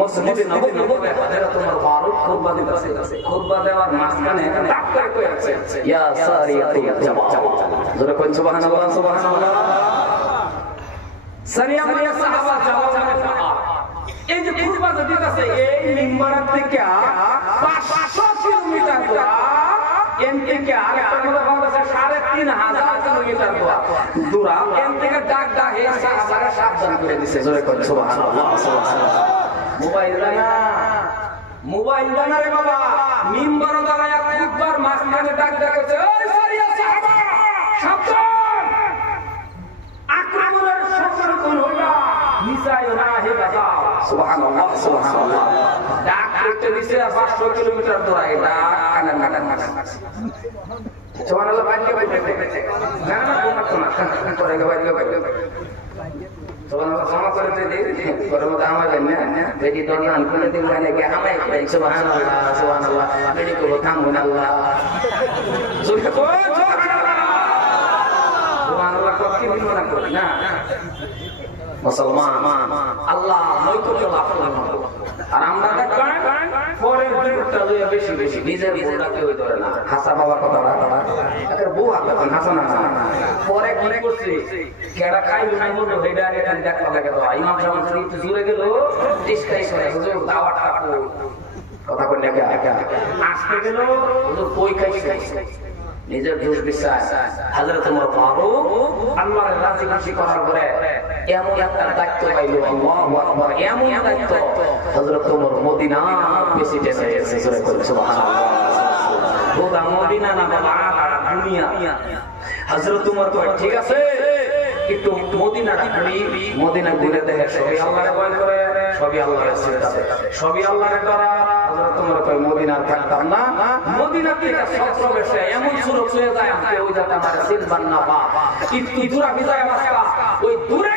মসজিদে নববী হযরত ওমর ফারুক খুতবা দিতেছে খুতবা দেওয়ার মাঝখানে টাক করে কই আছে ইয়া সারিয়াতুল জামাত জোরে কই সুবহানাল্লাহ সুবহানাল্লাহ সারিয়া মানে সাহাবা জামাতের সাহাবা এই যে খুতবা দিতেছে এই মিম্বার থেকে 500 কিলোমিটার এন থেকে আরেকটা মধ্যে বাংলাদেশে 3500 কিলোমিটার দূর এন থেকে ডাক ডাক হে সাহাবারা সাবধান করে দিয়েছে জোরে কই সুবহানাল্লাহ সুবহানাল্লাহ মোবাইল দানা রে বাবা মিম্বার দাঁড়ায় খুতবার মাঝখানে ডাক ডাকছে ওই সারিয়া সাহাবা সাবধান আক্রমণের সতর্কন হইয়া নিসায় না হে বাজাও সুবহানাল্লাহ সুবহানাল্লাহ ডাক করতে দিছে 500 কিলোমিটার দূরে এটা কানান কানান সুবহানাল্লাহ বাইরে বাইরে না না কোন করে বাইরে সুবহানাল্লাহ ক্ষমা করে দিই পরম দামা জানেন বেটি দোনা আনকলে দিন মানে কি আমায় কই সুবহানাল্লাহ সুবহানাল্লাহ বেটি কো থামুন আল্লাহ সুবহানাল্লাহ কো কি বিনা করে না মুসলমান আল্লাহ নৈকট্য লাভ করুন আর আমরা দেখবেন পরের বিরুদ্ধে লইয়া বেশি বেশি নিজের বউটাকে হই ধরে না হাসা বাবার কথা আরে বউ আপন হাসানা না পরে কি করছে কেডা খাইলো না বললো হেডা এখান দেখা লাগে তো ইমাম সাহেব একটু জুড়ে গেল ডিসকাস করে হুজুর দাওয়াত কাপু কথা কই না কে আসতে গেল হুজুর কই খাইছে নিজের দোষ বিশ্বাস হযরত ওমর ফারুক আল্লাহর রাজি খুশি করার পরে এমন একটা দায়িত্ব পাইলো আল্লাহু আকবার এমন দায়িত্ব হযরত ওমর মদিনা প্রেসিডেন্ট হয়েছে জোরে করে সুবহানাল্লাহ গোটা মদিনা না বাবা দুনিয়া হযরত ওমর কয় ঠিক আছে একটু মদিনাটা ঘুরি মদিনা ঘুরে দেখে সবই আল্লাহরে ভয় করে সবই আল্লাহর চিন্তা সবই আল্লাহরে করা হযরত ওমর কয় মদিনার থাকতাম না মদিনা থেকে সবসময় এমন সুরত হয়ে যায় আমি ওই জায়গা আমার সিলবান না বা একটু দূরে বিদায় মাসকা ওই দূরে